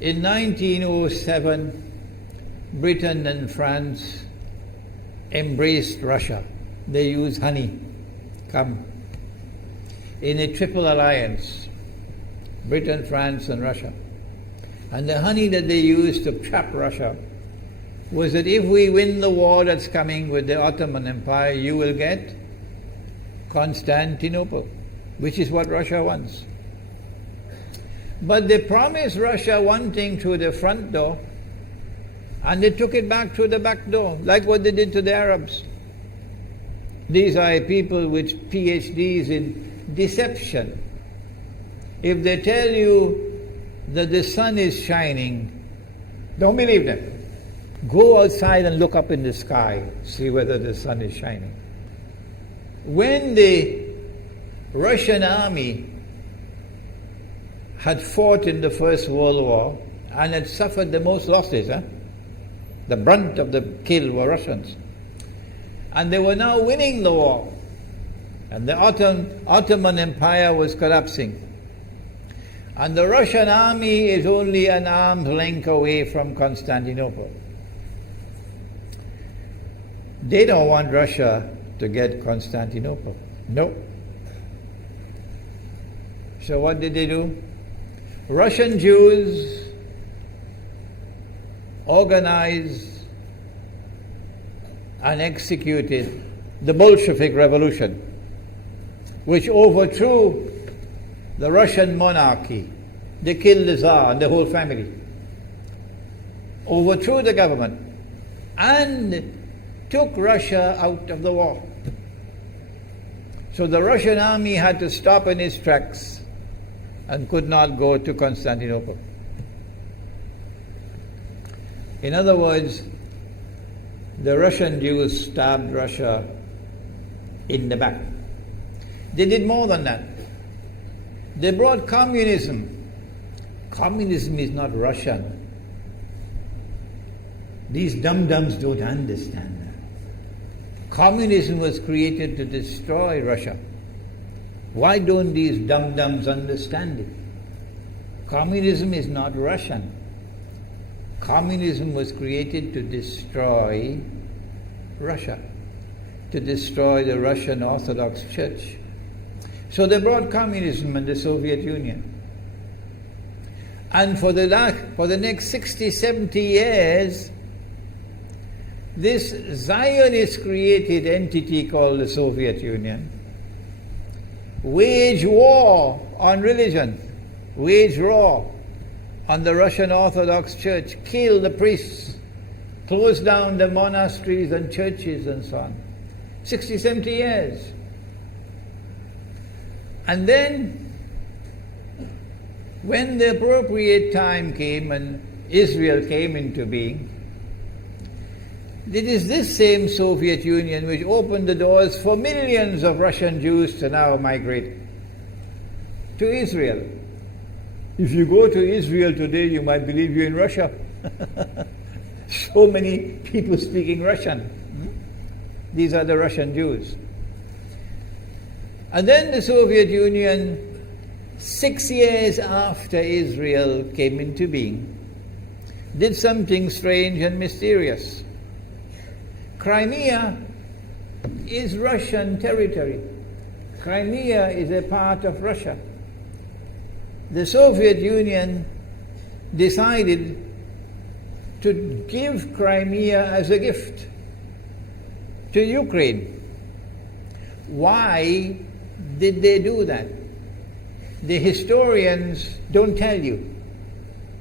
In 1907, Britain and France embraced Russia. They used honey, in a triple alliance, Britain, France and Russia. And the honey that they used to trap Russia was that if we win the war that's coming with the Ottoman Empire, you will get Constantinople, which is what Russia wants. But they promised Russia one thing through the front door, and they took it back through the back door, like what they did to the Arabs. These are people with PhDs in deception. If they tell you that the sun is shining, don't believe them. Go outside and look up in the sky, see whether the sun is shining. When the Russian army had fought in the First World War and had suffered the most losses, the brunt of the kill were Russians. And they were now winning the war. And the Ottoman Empire was collapsing. And the Russian army is only an arm's length away from Constantinople. They don't want Russia to get Constantinople. No. So what did they do? Russian Jews organized and executed the Bolshevik Revolution, which overthrew the Russian monarchy. They killed the Tsar and the whole family, overthrew the government, and took Russia out of the war. So the Russian army had to stop in its tracks and could not go to Constantinople. In other words, the Russian Jews stabbed Russia in the back. They did more than that. They brought communism. Communism is not Russian. These dum-dums don't understand that. Communism was created to destroy Russia. Why don't these dum-dums understand it? Communism is not Russian. Communism was created to destroy Russia, to destroy the Russian Orthodox Church. So they brought communism in the Soviet Union. And for the next 60, 70 years, this Zionist-created entity called the Soviet Union waged war on religion, waged war on the Russian Orthodox Church, killed the priests, closed down the monasteries and churches and so on. 60, 70 years. And then, when the appropriate time came and Israel came into being, it is this same Soviet Union which opened the doors for millions of Russian Jews to now migrate to Israel. If you go to Israel today, you might believe you're in Russia. So many people speaking Russian. These are the Russian Jews. And then the Soviet Union, 6 years after Israel came into being, did something strange and mysterious. Crimea is Russian territory. Crimea is a part of Russia. The Soviet Union decided to give Crimea as a gift to Ukraine. Why did they do that? The historians don't tell you.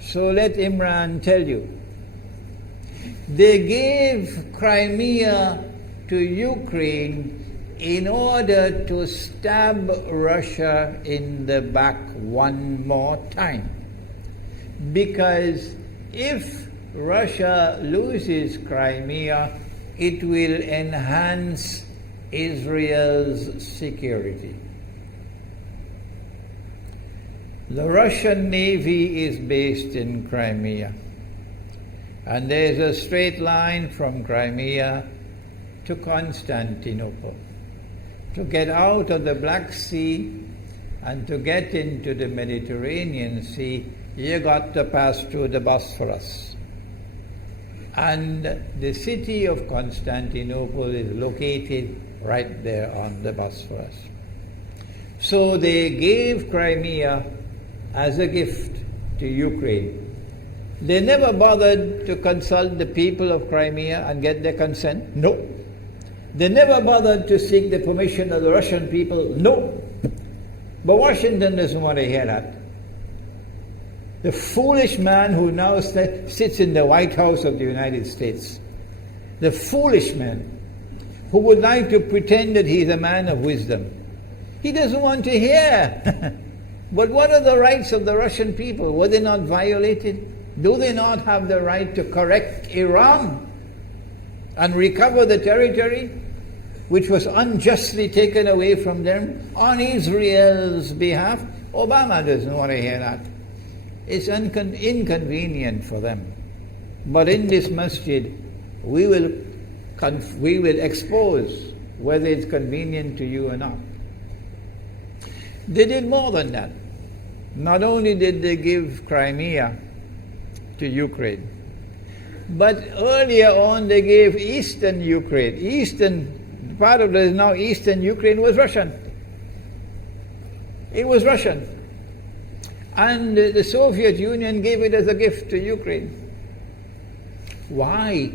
So let Imran tell you. They gave Crimea to Ukraine in order to stab Russia in the back one more time. Because if Russia loses Crimea, it will enhance Israel's security. The Russian Navy is based in Crimea. And there's a straight line from Crimea to Constantinople. To get out of the Black Sea and to get into the Mediterranean Sea, you got to pass through the Bosphorus. And the city of Constantinople is located right there on the Bosphorus. So they gave Crimea as a gift to Ukraine. They never bothered to consult the people of Crimea and get their consent. No. They never bothered to seek the permission of the Russian people. No. But Washington doesn't want to hear that. The foolish man who now sits in the White House of the United States, the foolish man who would like to pretend that he's a man of wisdom, he doesn't want to hear. But what are the rights of the Russian people? Were they not violated? Do they not have the right to correct Iran and recover the territory which was unjustly taken away from them on Israel's behalf? Obama doesn't want to hear that. It's inconvenient for them. But in this masjid, we will expose whether it's convenient to you or not. They did more than that. Not only did they give Crimea to Ukraine, but earlier on they gave eastern Ukraine. Eastern, part of it now eastern Ukraine was Russian. It was Russian. And the Soviet Union gave it as a gift to Ukraine. Why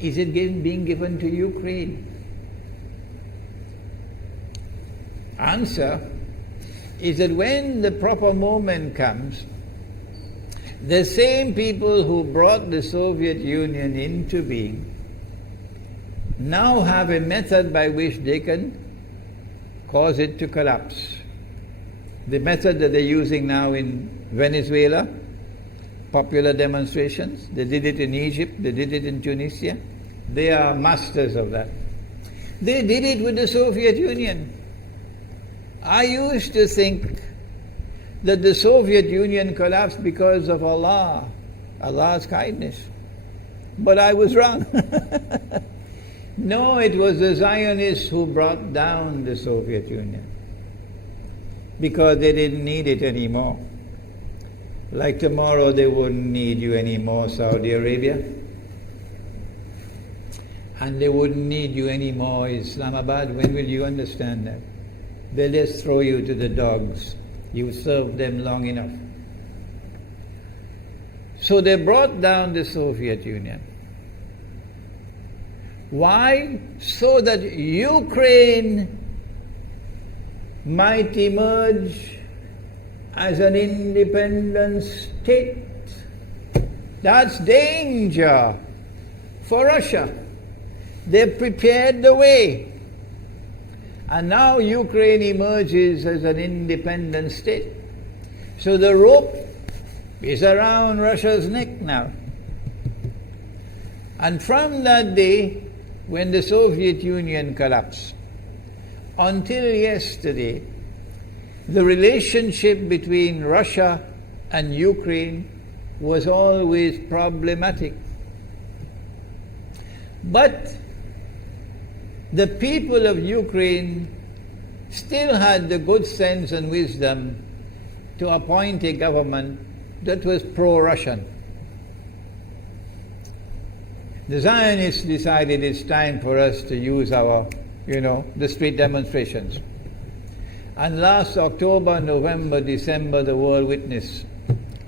is it being given to Ukraine? Answer is that when the proper moment comes, the same people who brought the Soviet Union into being now have a method by which they can cause it to collapse. The method that they're using now in Venezuela, popular demonstrations, they did it in Egypt, they did it in Tunisia. They are masters of that. They did it with the Soviet Union. I used to think that the Soviet Union collapsed because of Allah's kindness. But I was wrong. No, it was the Zionists who brought down the Soviet Union because they didn't need it anymore. Like tomorrow they wouldn't need you anymore, Saudi Arabia. And they wouldn't need you anymore, Islamabad. When will you understand that? They'll just throw you to the dogs. You served them long enough. So they brought down the Soviet Union. Why? So that Ukraine might emerge as an independent state. That's danger for Russia. They've prepared the way. And now Ukraine emerges as an independent state. So the rope is around Russia's neck now. And from that day, when the Soviet Union collapsed, until yesterday, the relationship between Russia and Ukraine was always problematic. But the people of Ukraine still had the good sense and wisdom to appoint a government that was pro-Russian. The Zionists decided it's time for us to use our, the street demonstrations. And last October, November, December, the world witnessed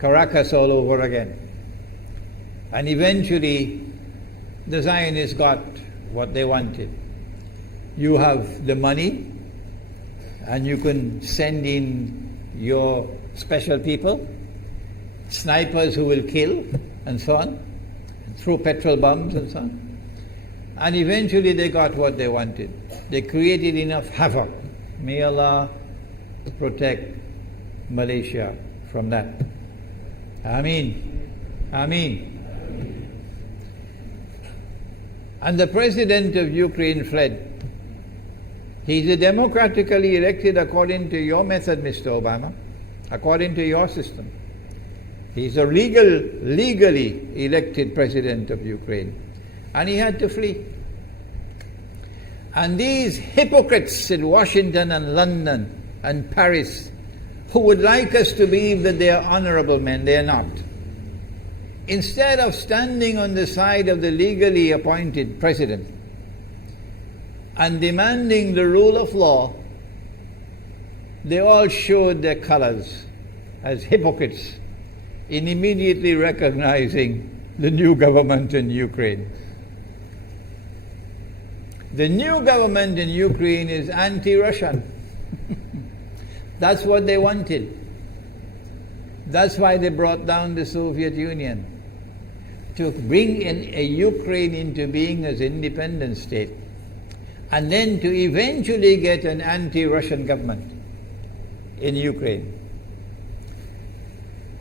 Caracas all over again. And eventually, the Zionists got what they wanted. You have the money, and you can send in your special people, snipers who will kill, and so on, throw petrol bombs and so on. And eventually they got what they wanted. They created enough havoc. May Allah protect Malaysia from that. Ameen. Ameen. And the president of Ukraine fled. He's a democratically elected according to your method, Mr. Obama, according to your system. He's a legally elected president of Ukraine. And he had to flee. And these hypocrites in Washington and London and Paris who would like us to believe that they are honorable men. They are not. Instead of standing on the side of the legally appointed president and demanding the rule of law, they all showed their colors as hypocrites in immediately recognizing the new government in Ukraine. The new government in Ukraine is anti-Russian. That's what they wanted. That's why they brought down the Soviet Union, to bring in a Ukraine into being as independent state, and then to eventually get an anti-Russian government in Ukraine.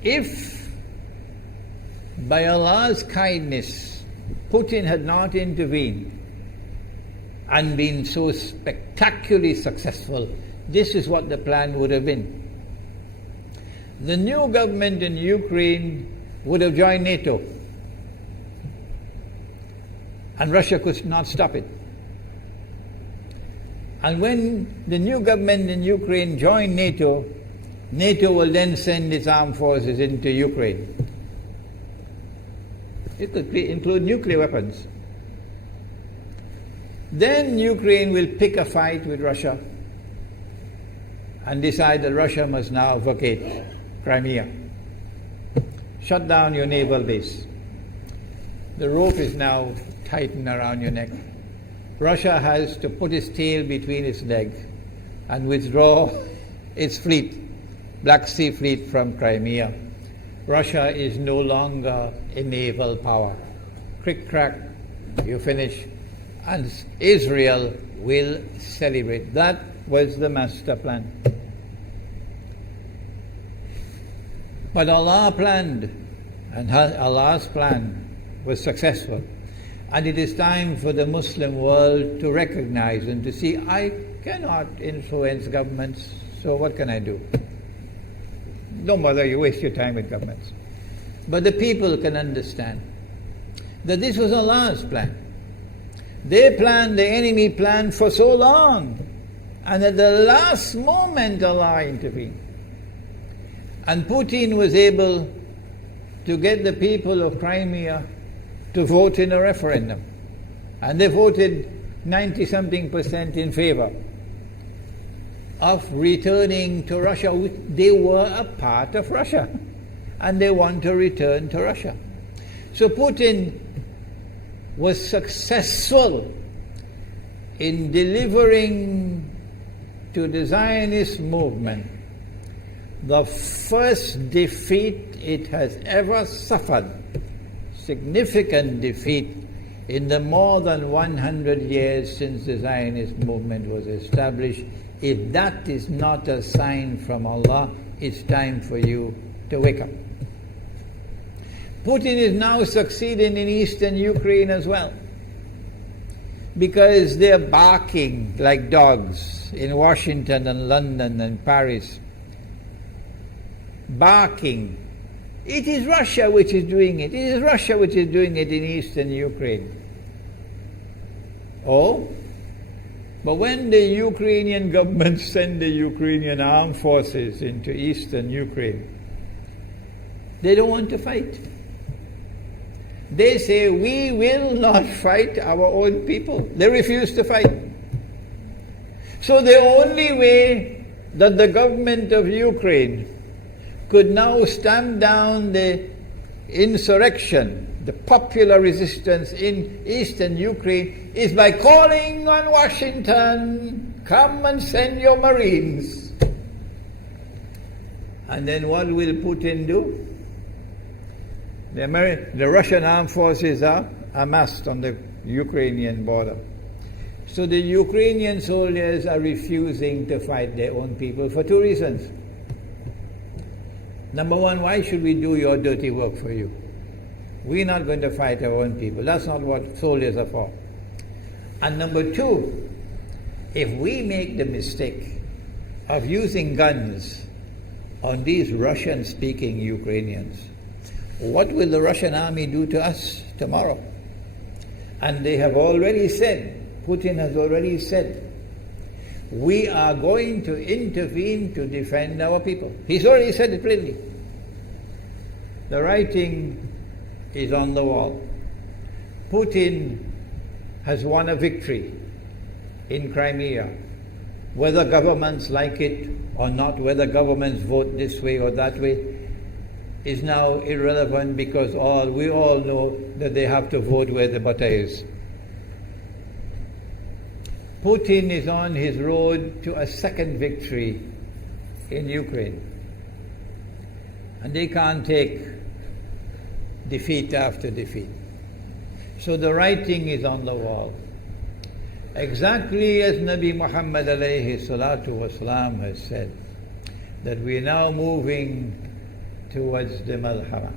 If by Allah's kindness Putin had not intervened and been so spectacularly successful, this is what the plan would have been. The new government in Ukraine would have joined NATO, and Russia could not stop it. And when the new government in Ukraine joined NATO, NATO will then send its armed forces into Ukraine. It could include nuclear weapons. Then Ukraine will pick a fight with Russia and decide that Russia must now vacate Crimea. Shut down your naval base. The rope is now tightened around your neck. Russia has to put its tail between its legs and withdraw its fleet, Black Sea Fleet, from Crimea. Russia is no longer a naval power. Crick crack, you finish. And Israel will celebrate. That was the master plan. But Allah planned, and Allah's plan was successful. And it is time for the Muslim world to recognize and to see, I cannot influence governments, so what can I do? Don't bother, you waste your time with governments. But the people can understand that this was Allah's plan. They planned, the enemy planned for so long, and at the last moment Allah intervened. And Putin was able to get the people of Crimea to vote in a referendum. And they voted 90-something% in favor of returning to Russia. They were a part of Russia, and they want to return to Russia. So Putin was successful in delivering to the Zionist movement the first defeat it has ever suffered, significant defeat, in the more than 100 years since the Zionist movement was established. If that is not a sign from Allah, it's time for you to wake up. Putin is now succeeding in eastern Ukraine as well, because they're barking like dogs in Washington and London and Paris. Barking. It is Russia which is doing it. It is Russia which is doing it in eastern Ukraine. Oh, but when the Ukrainian government send the Ukrainian armed forces into eastern Ukraine, they don't want to fight. They say, we will not fight our own people. They refuse to fight. So the only way that the government of Ukraine could now stamp down the insurrection, the popular resistance in eastern Ukraine, is by calling on Washington, come and send your Marines. And then what will Putin do? The Russian armed forces are amassed on the Ukrainian border. So the Ukrainian soldiers are refusing to fight their own people for two reasons. Number one, why should we do your dirty work for you? We're not going to fight our own people. That's not what soldiers are for. And number two, if we make the mistake of using guns on these Russian-speaking Ukrainians, what will the Russian army do to us tomorrow? And they have already said, Putin has already said, we are going to intervene to defend our people. He's already said it plainly. The writing is on the wall. Putin has won a victory in Crimea. Whether governments like it or not, whether governments vote this way or that way, is now irrelevant, because we all know that they have to vote where the butter is. Putin is on his road to a second victory in Ukraine. And they can't take defeat after defeat. So the writing is on the wall. Exactly as Nabi Muhammad alayhi salatu wasalam has said, that we are now moving towards the Malhama.